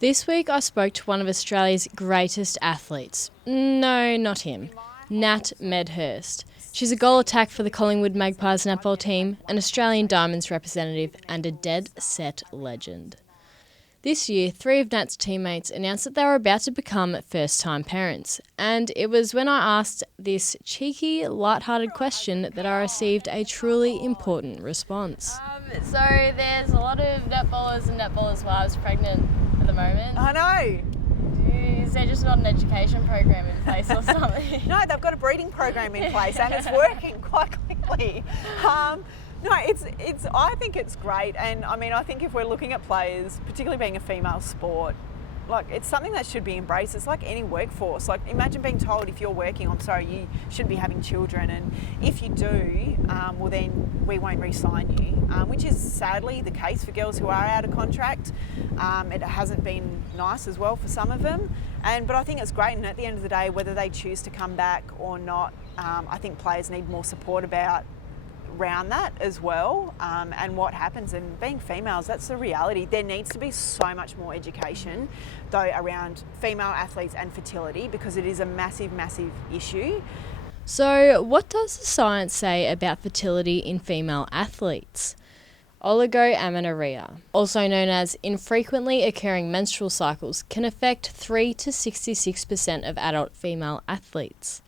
This week I spoke to one of Australia's greatest athletes. No, not him. Nat Medhurst. She's a goal attack for the Collingwood Magpies netball team, an Australian Diamonds representative and a dead-set legend. This year, 3 of Nat's teammates announced that they were about to become first-time parents, and it was when I asked this cheeky, light-hearted question that I received a truly important response. So there's a lot of netballers and netballers' wives pregnant at the moment. I know. Is there just not an education program in place or something? No, they've got a breeding program in place and it's working quite quickly. No, I think it's great, and I mean, I think if we're looking at players, particularly being a female sport, like it's something that should be embraced. It's like any workforce. Like imagine being told if you're working, I'm sorry, you shouldn't be having children, and if you do, well then we won't re-sign you, which is sadly the case for girls who are out of contract. It hasn't been nice as well for some of them, but I think it's great, and at the end of the day, whether they choose to come back or not, I think players need more support around that as well, and what happens. And being females, that's the reality. There needs to be so much more education though around female athletes and fertility, because it is a massive issue. So what does the science say about fertility in female athletes? Oligoamenorrhea, also known as infrequently occurring menstrual cycles, can affect 3 to 66% of adult female athletes,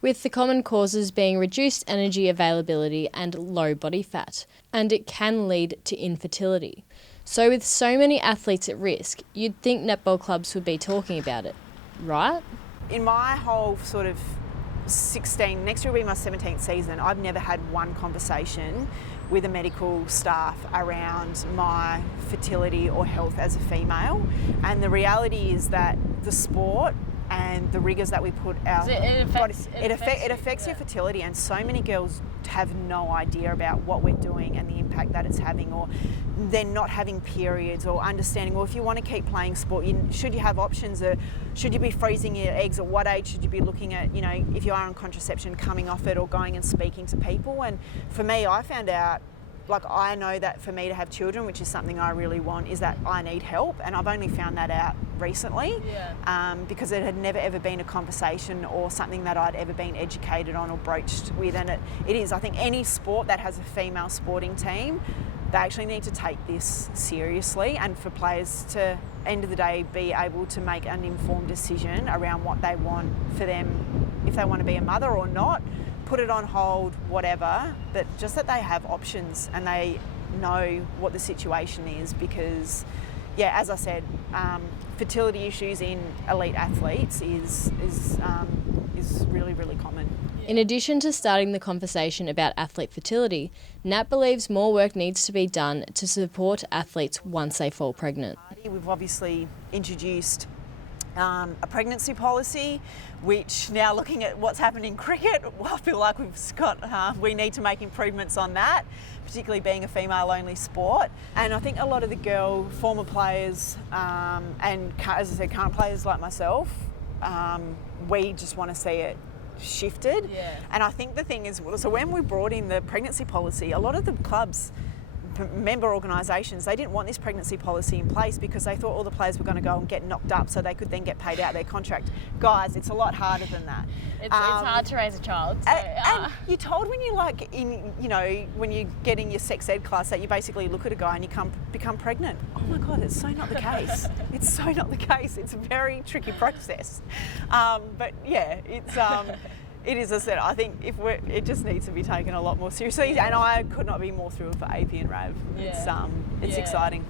with the common causes being reduced energy availability and low body fat, and it can lead to infertility. So with so many athletes at risk, you'd think netball clubs would be talking about it, right? In my whole sort of 16, next year will be my 17th season, I've never had one conversation with a medical staff around my fertility or health as a female. And the reality is that the sport and the rigours that we put out, it affects your fertility, and so many girls have no idea about what we're doing and the impact that it's having, or they're not having periods, or understanding, well, if you want to keep playing sport, should you have options, or should you be freezing your eggs, or what age should you be looking at, if you are on contraception, coming off it or going and speaking to people. And for me, I found out, I know that for me to have children, which is something I really want, is that I need help, and I've only found that out recently, because it had never ever been a conversation or something that I'd ever been educated on or broached with. And it is, I think any sport that has a female sporting team, they actually need to take this seriously, and for players to, end of the day, be able to make an informed decision around what they want for them, if they want to be a mother or not, put it on hold, whatever, but just that they have options and they know what the situation is. Because, as I said, fertility issues in elite athletes is really common. In addition to starting the conversation about athlete fertility, Nat believes more work needs to be done to support athletes once they fall pregnant. We've obviously introduced a pregnancy policy, which now, looking at what's happened in cricket, I feel like we need to make improvements on that, particularly being a female-only sport. And I think a lot of the former players, and as I said, current players like myself, we just want to see it shifted. And I think the thing is, so when we brought in the pregnancy policy, a lot of the clubs, member organisations, they didn't want this pregnancy policy in place because they thought all the players were going to go and get knocked up so they could then get paid out their contract. Guys, it's a lot harder than that. It's hard to raise a child. So, and you're told when when you get in your sex ed class that you basically look at a guy and you become pregnant. Oh my God, it's so not the case. It's so not the case. It's a very tricky process. It is, as I said, I think it just needs to be taken a lot more seriously, and I could not be more thrilled for AP and RAV. It's exciting.